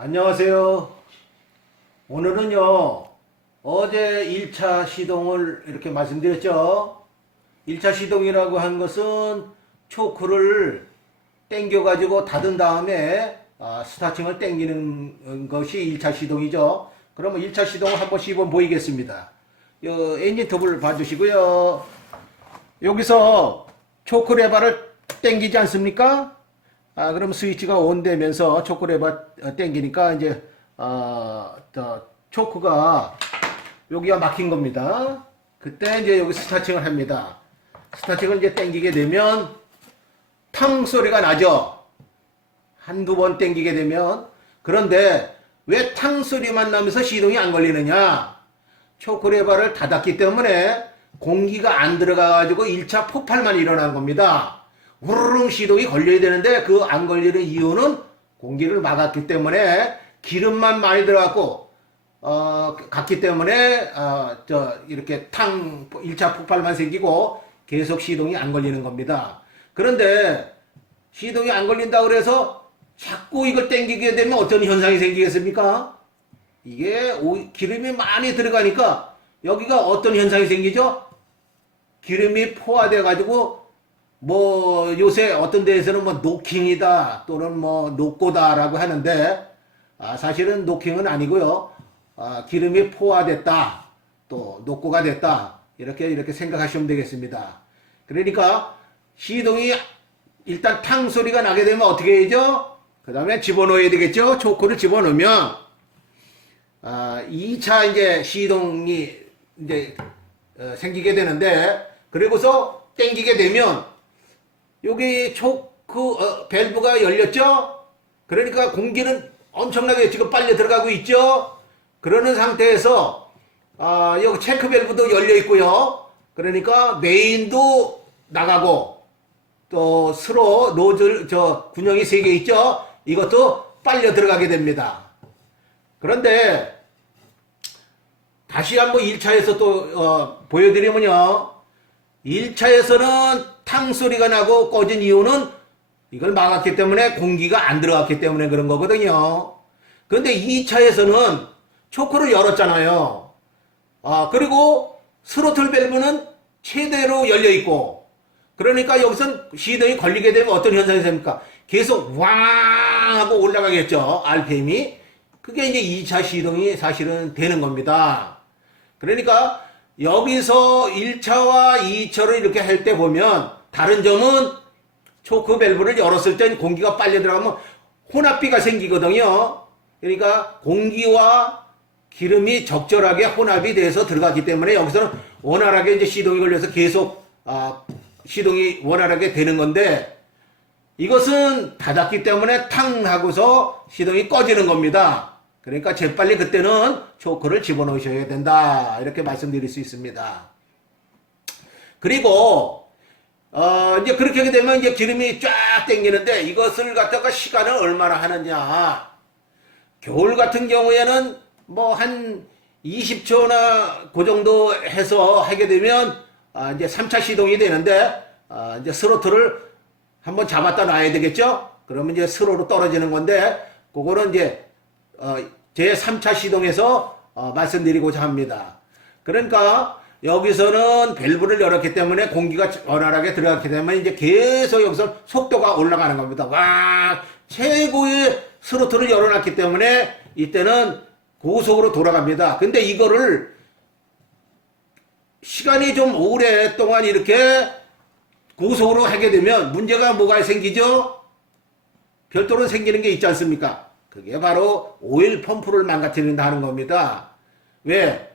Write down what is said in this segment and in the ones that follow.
안녕하세요. 오늘은요, 어제 1차 시동을 이렇게 말씀드렸죠. 1차 시동이라고 한 것은 초크를 당겨가지고 닫은 다음에 스타팅을 당기는 것이 1차 시동이죠. 그러면 1차 시동을 한번 시범 보이겠습니다. 엔진 톱을 봐주시고요. 여기서 초크 레버를 당기지 않습니까? 그럼 스위치가 온 되면서 초크 레버 당기니까 이제 초크가 여기가 막힌 겁니다. 그때 이제 여기 스타팅을 합니다. 스타팅을 이제 당기게 되면 탕 소리가 나죠. 한두 번 당기게 되면. 그런데 왜 탕 소리만 나면서 시동이 안 걸리느냐? 초크 레버를 닫았기 때문에 공기가 안 들어가가지고 1차 폭발만 일어난 겁니다. 우르릉 시동이 걸려야 되는데 그 안 걸리는 이유는 공기를 막았기 때문에 기름만 많이 들어갔고 갔기 때문에 이렇게 1차 폭발만 생기고 계속 시동이 안 걸리는 겁니다. 그런데 시동이 안 걸린다고 그래서 자꾸 이걸 당기게 되면 어떤 현상이 생기겠습니까? 이게 기름이 많이 들어가니까 여기가 어떤 현상이 생기죠? 기름이 포화돼 가지고 뭐 요새 어떤 데에서는 뭐 노킹이다 또는 뭐 녹고다라고 하는데 사실은 노킹은 아니고요. 기름이 포화됐다 또 녹고가 됐다 이렇게 생각하시면 되겠습니다. 그러니까 시동이 일단 탕 소리가 나게 되면 어떻게 해야죠? 그 다음에 집어넣어야 되겠죠. 초크를 집어넣으면 2차 이제 시동이 이제 생기게 되는데, 그리고서 당기게 되면 여기 초크 밸브가 열렸죠. 그러니까 공기는 엄청나게 지금 빨려 들어가고 있죠. 그러는 상태에서 여기 체크 밸브도 열려 있고요. 그러니까 메인도 나가고 또 스로 노즐 군형이 3개 있죠. 이것도 빨려 들어가게 됩니다. 그런데 다시 한번 1차에서 또 보여드리면요, 1차에서는 탕 소리가 나고 꺼진 이유는 이걸 막았기 때문에 공기가 안 들어갔기 때문에 그런 거거든요. 그런데 2차에서는 초크를 열었잖아요. 그리고 스로틀 밸브는 최대로 열려 있고, 그러니까 여기선 시동이 걸리게 되면 어떤 현상이 생깁니까? 계속 왕 하고 올라가겠죠, RPM이. 그게 이제 2차 시동이 사실은 되는 겁니다. 그러니까 여기서 1차와 2차를 이렇게 할 때 보면 다른 점은 초크 밸브를 열었을 땐 공기가 빨려 들어가면 혼합비가 생기거든요. 그러니까 공기와 기름이 적절하게 혼합이 돼서 들어갔기 때문에 여기서는 원활하게 이제 시동이 걸려서 계속 시동이 원활하게 되는 건데, 이것은 닫았기 때문에 탕 하고서 시동이 꺼지는 겁니다. 그러니까 재빨리 그때는 초크를 집어넣으셔야 된다, 이렇게 말씀드릴 수 있습니다. 그리고 이제 그렇게 하게 되면 이제 기름이 쫙 당기는데, 이것을 갖다가 시간을 얼마나 하느냐. 겨울 같은 경우에는 뭐 한 20초나 그 정도 해서 하게 되면 이제 3차 시동이 되는데, 이제 스로틀을 한번 잡았다 놔야 되겠죠? 그러면 이제 스로로 떨어지는 건데, 그거는 이제 제 3차 시동에서 말씀드리고자 합니다. 그러니까 여기서는 밸브를 열었기 때문에 공기가 원활하게 들어갔기 때문에 이제 계속 여기서 속도가 올라가는 겁니다. 와, 최고의 스로틀을 열어놨기 때문에 이때는 고속으로 돌아갑니다. 근데 이거를 시간이 좀 오랫동안 이렇게 고속으로 하게 되면 문제가 뭐가 생기죠? 별도로 생기는 게 있지 않습니까? 그게 바로 오일 펌프를 망가뜨린다는 겁니다. 왜?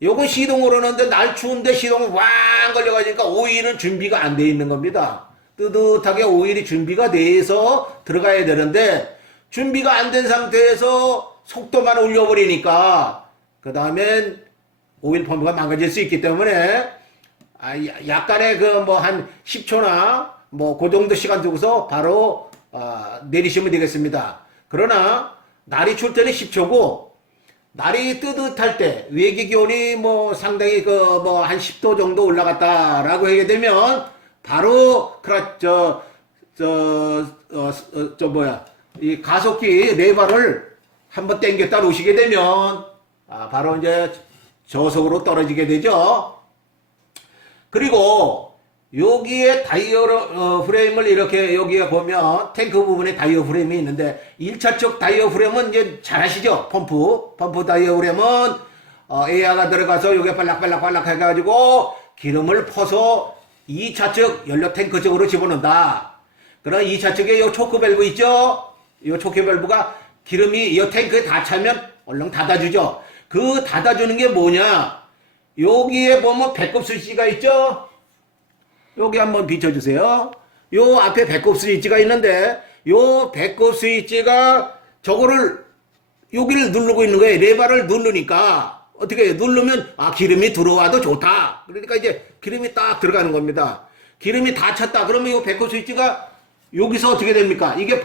요건 시동을 하는데 날 추운데 시동을 왕 걸려가니까 오일은 준비가 안 돼 있는 겁니다. 뜨뜻하게 오일이 준비가 돼서 들어가야 되는데 준비가 안 된 상태에서 속도만 올려버리니까 그 다음엔 오일 펌프가 망가질 수 있기 때문에 약간의 그 뭐 한 10초나 뭐 그 정도 시간 두고서 바로 내리시면 되겠습니다. 그러나 날이 추울 때는 10초고 날이 뜨뜻할 때 외기 기온이 뭐 상당히 그 뭐 한 10도 정도 올라갔다라고 하게 되면 바로 이 가속기 레버를 한번 당겼다 놓으시게 되면 바로 이제 저속으로 떨어지게 되죠. 그리고 여기에 다이어 프레임을 이렇게 여기에 보면 탱크 부분에 다이어 프레임이 있는데 1차적 다이어 프레임은 이제 잘 아시죠? 펌프 다이어 프레임은 에어가 들어가서 여기에 빨락빨락 해가지고 기름을 퍼서 2차적 연료 탱크 쪽으로 집어넣는다. 그럼 2차적에 요 초크 밸브 있죠? 요 초크 밸브가 기름이 이 탱크에 다 차면 얼른 닫아주죠. 그 닫아주는 게 뭐냐? 여기에 보면 배꼽 스위치가 있죠? 여기 한번 비춰주세요. 요 앞에 배꼽 스위치가 있는데 요 배꼽 스위치가 저거를 여기를 누르고 있는 거예요. 레버를 누르니까 어떻게 누르면 기름이 들어와도 좋다. 그러니까 이제 기름이 딱 들어가는 겁니다. 기름이 다 찼다. 그러면 요 배꼽 스위치가 여기서 어떻게 됩니까? 이게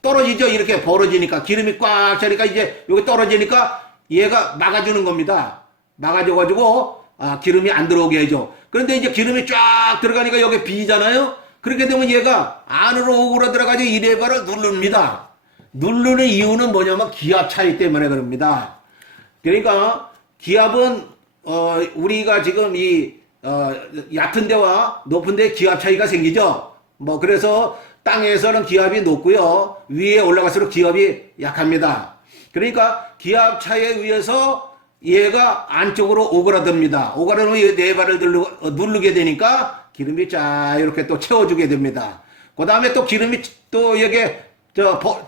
떨어지죠. 이렇게 벌어지니까 기름이 꽉 차니까 이제 여기 떨어지니까 얘가 막아주는 겁니다. 막아줘가지고 기름이 안 들어오게 해줘. 그런데 이제 기름이 쫙 들어가니까 여기 비잖아요. 그렇게 되면 얘가 안으로 오그라 들어가지고 이 레버를 누릅니다. 누르는 이유는 뭐냐면 기압 차이 때문에 그럽니다. 그러니까 기압은 우리가 지금 이 얕은 데와 높은 데 기압 차이가 생기죠. 뭐 그래서 땅에서는 기압이 높고요. 위에 올라갈수록 기압이 약합니다. 그러니까 기압 차이에 의해서 얘가 안쪽으로 오그라듭니다. 오그라들면 네 발을 누르게 되니까 기름이 쫙 이렇게 또 채워주게 됩니다. 그 다음에 또 기름이 또 여기에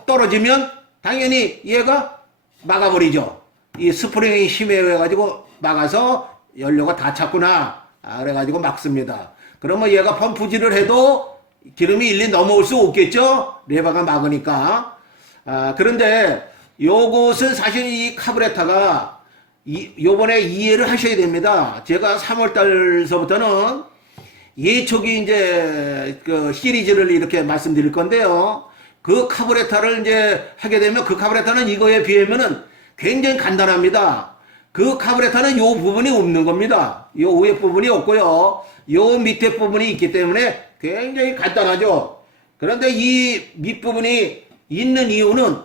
떨어지면 당연히 얘가 막아버리죠. 이 스프링이 힘에 의해가지고 막아서 연료가 다 찼구나. 그래가지고 막습니다. 그러면 얘가 펌프질을 해도 기름이 일리 넘어올 수 없겠죠? 레버가 막으니까. 그런데 요것은 사실 이 카브레타가 요번에 이해를 하셔야 됩니다. 제가 3월달서부터는 예초기 이제 그 시리즈를 이렇게 말씀드릴 건데요. 그 카브레타를 이제 하게 되면 그 카브레타는 이거에 비하면은 굉장히 간단합니다. 그 카브레타는 요 부분이 없는 겁니다. 요 위에 부분이 없고요. 요 밑에 부분이 있기 때문에 굉장히 간단하죠. 그런데 이 밑부분이 있는 이유는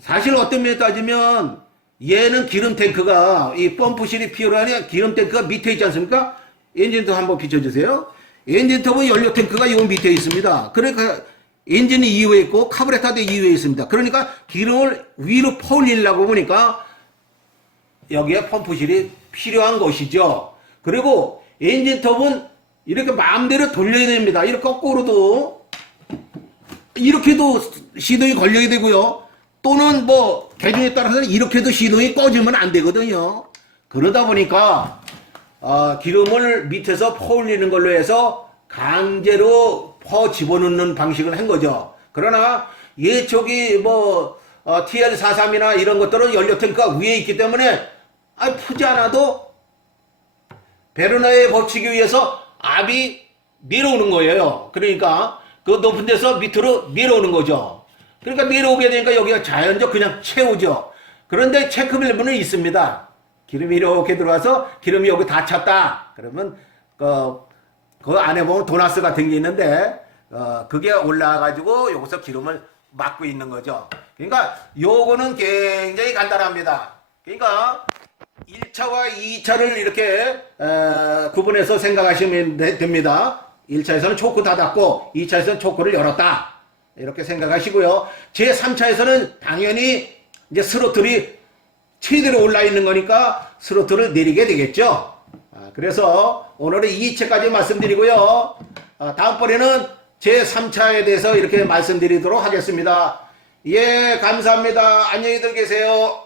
사실 어떤 면에 따지면 얘는 기름 탱크가 이 펌프실이 필요하니 기름 탱크가 밑에 있지 않습니까? 엔진톱 한번 비춰주세요. 엔진톱은 연료 탱크가 요 밑에 있습니다. 그러니까 엔진이 이위에 있고 카브레타도 이위에 있습니다. 그러니까 기름을 위로 퍼올리려고 보니까 여기에 펌프실이 필요한 것이죠. 그리고 엔진톱은 이렇게 마음대로 돌려야 됩니다. 이렇게 거꾸로도 이렇게도 시동이 걸려야 되고요. 또는 뭐 개중에 따라서는 이렇게도 시동이 꺼지면 안 되거든요. 그러다 보니까 기름을 밑에서 퍼올리는 걸로 해서 강제로 퍼 집어넣는 방식을 한 거죠. 그러나 예초기 뭐 TL43이나 이런 것들은 연료 탱크가 위에 있기 때문에 푸지 않아도 베르너의 법칙에 의해서 압이 내려오는 거예요. 그러니까 그 높은 데서 밑으로 내려오는 거죠. 그러니까 내려오게 되니까 여기가 자연적 그냥 채우죠. 그런데 체크 밸브는 있습니다. 기름이 이렇게 들어가서 기름이 여기 다 찼다. 그러면 그 안에 보면 도나스 같은 게 있는데 그게 올라가가지고 여기서 기름을 막고 있는 거죠. 그러니까 요거는 굉장히 간단합니다. 그러니까 1차와 2차를 이렇게 구분해서 생각하시면 됩니다. 1차에서는 초크 닫았고 2차에서는 초크를 열었다. 이렇게 생각하시고요. 제3차에서는 당연히 이제 스로틀이 최대로 올라 있는 거니까 스로틀을 내리게 되겠죠. 그래서 오늘은 2차까지 말씀드리고요. 다음번에는 제3차에 대해서 이렇게 말씀드리도록 하겠습니다. 예, 감사합니다. 안녕히들 계세요.